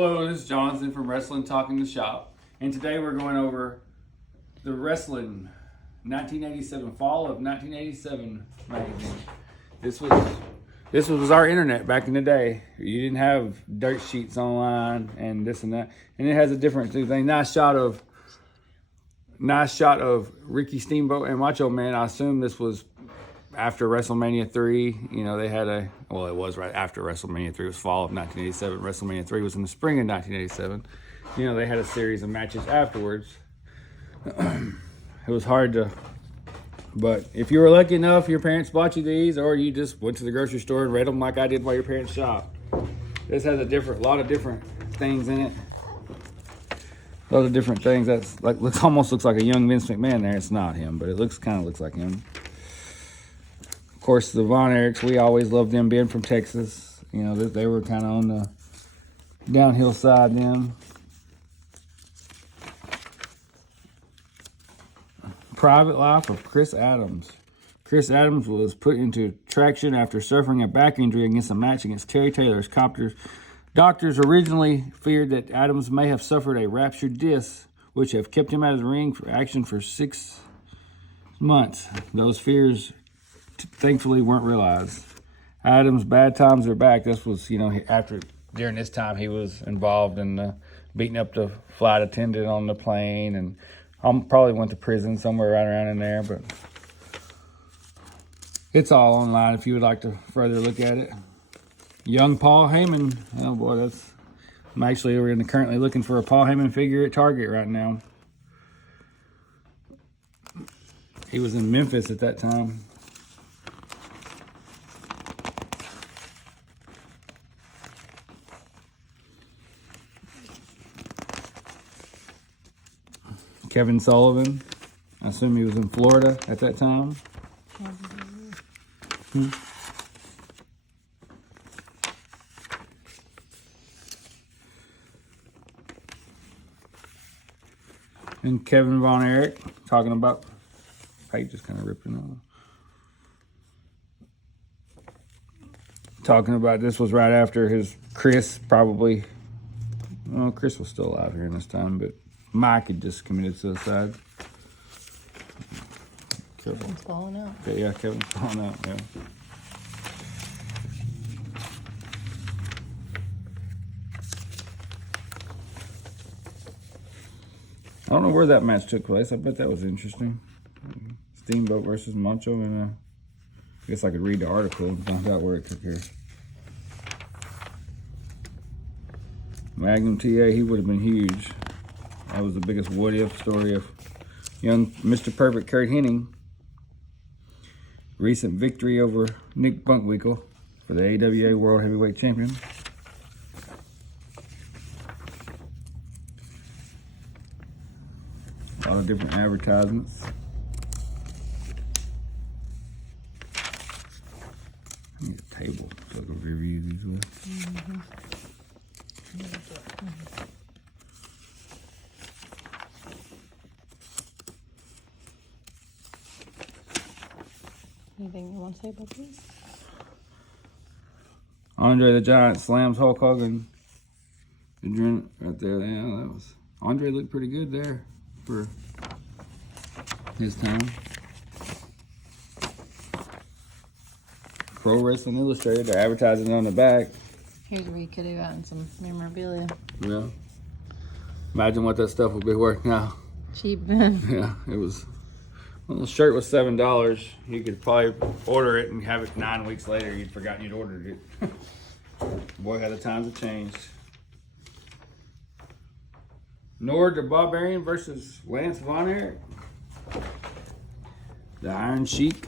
Hello, this is Jonathan from Wrestling Talking the Shop, and today we're going over the Wrestling 1987 Fall of 1987 magazine. This was our internet back in the day. You didn't have dirt sheets online and this and that, and it has a different thing. Nice shot of Ricky Steamboat and Macho Man. I assume this was after WrestleMania 3, you know, they had it was right after WrestleMania 3. It was fall of 1987. WrestleMania 3 was in the spring of 1987. You know, they had a series of matches afterwards. It was hard to, but if you were lucky enough, your parents bought you these, or you just went to the grocery store and read them like I did while your parents shopped. This has a lot of different things in it. A lot of different things. That's like, almost looks like a young Vince McMahon there. It's not him, but it kind of looks like him. Of course, the Von Erichs, we always loved them being from Texas. You know, they were kind of on the downhill side then. Private life of Chris Adams. Chris Adams was put into traction after suffering a back injury against a match against Terry Taylor's Copters. Doctors originally feared that Adams may have suffered a ruptured disc, which have kept him out of the ring for action for 6 months. Those fears thankfully weren't realized. Adams' bad times are back. This was, you know, during this time he was involved in beating up the flight attendant on the plane, and probably went to prison somewhere right around in there, but it's all online if you would like to further look at it. Young Paul Heyman. Oh boy, we're currently looking for a Paul Heyman figure at Target right now. He was in Memphis at that time. Kevin Sullivan. I assume he was in Florida at that time. And Kevin Von Erich talking about, page just kind of ripping off. Talking about this was right after his Chris probably, well, Chris was still alive here in this time, but Mike had just committed suicide. Kevin's falling out. Okay, yeah, Kevin's falling out, yeah. I don't know where that match took place. I bet that was interesting. Steamboat versus Macho, and I guess I could read the article and find out where it took here. Magnum TA, he would have been huge. That was the biggest what-if story of young Mr. Perfect Kurt Hennig. Recent victory over Nick Bunkwinkle for the AWA World Heavyweight Champion. A lot of different advertisements. I need a table so I can review these with. Anything you want to say about these? Andre the Giant slams Hulk Hogan. Right there. Yeah, that was. Andre looked pretty good there for his time. Pro Wrestling Illustrated, they're advertising on the back. Here's where you could have gotten some memorabilia. Yeah. Imagine what that stuff would be worth now. Cheap. Yeah, it was. Well, the shirt was $7. You could probably order it and have it 9 weeks later. You'd forgotten you'd ordered it. Boy, how the times have changed. Nord the Barbarian versus Lance Von Erich. The Iron Sheik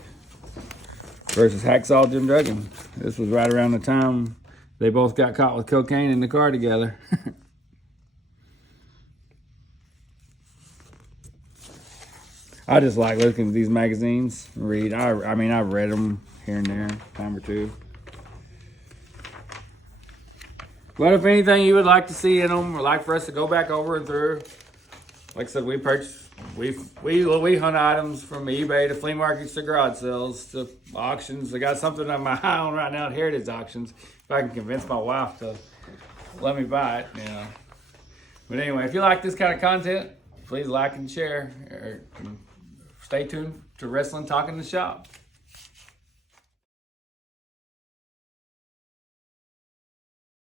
versus Hacksaw Jim Duggan. This was right around the time they both got caught with cocaine in the car together. I just like looking at these magazines and read. I mean, I've read them here and there, a time or two. But if anything you would like to see in them, or like for us to go back over and through, like I said, we hunt items from eBay to flea markets to garage sales to auctions. I got something on my eye on right now at Heritage Auctions. If I can convince my wife to let me buy it, you know. But anyway, if you like this kind of content, please like and share. Stay tuned to Wrestling Talk in the Shop.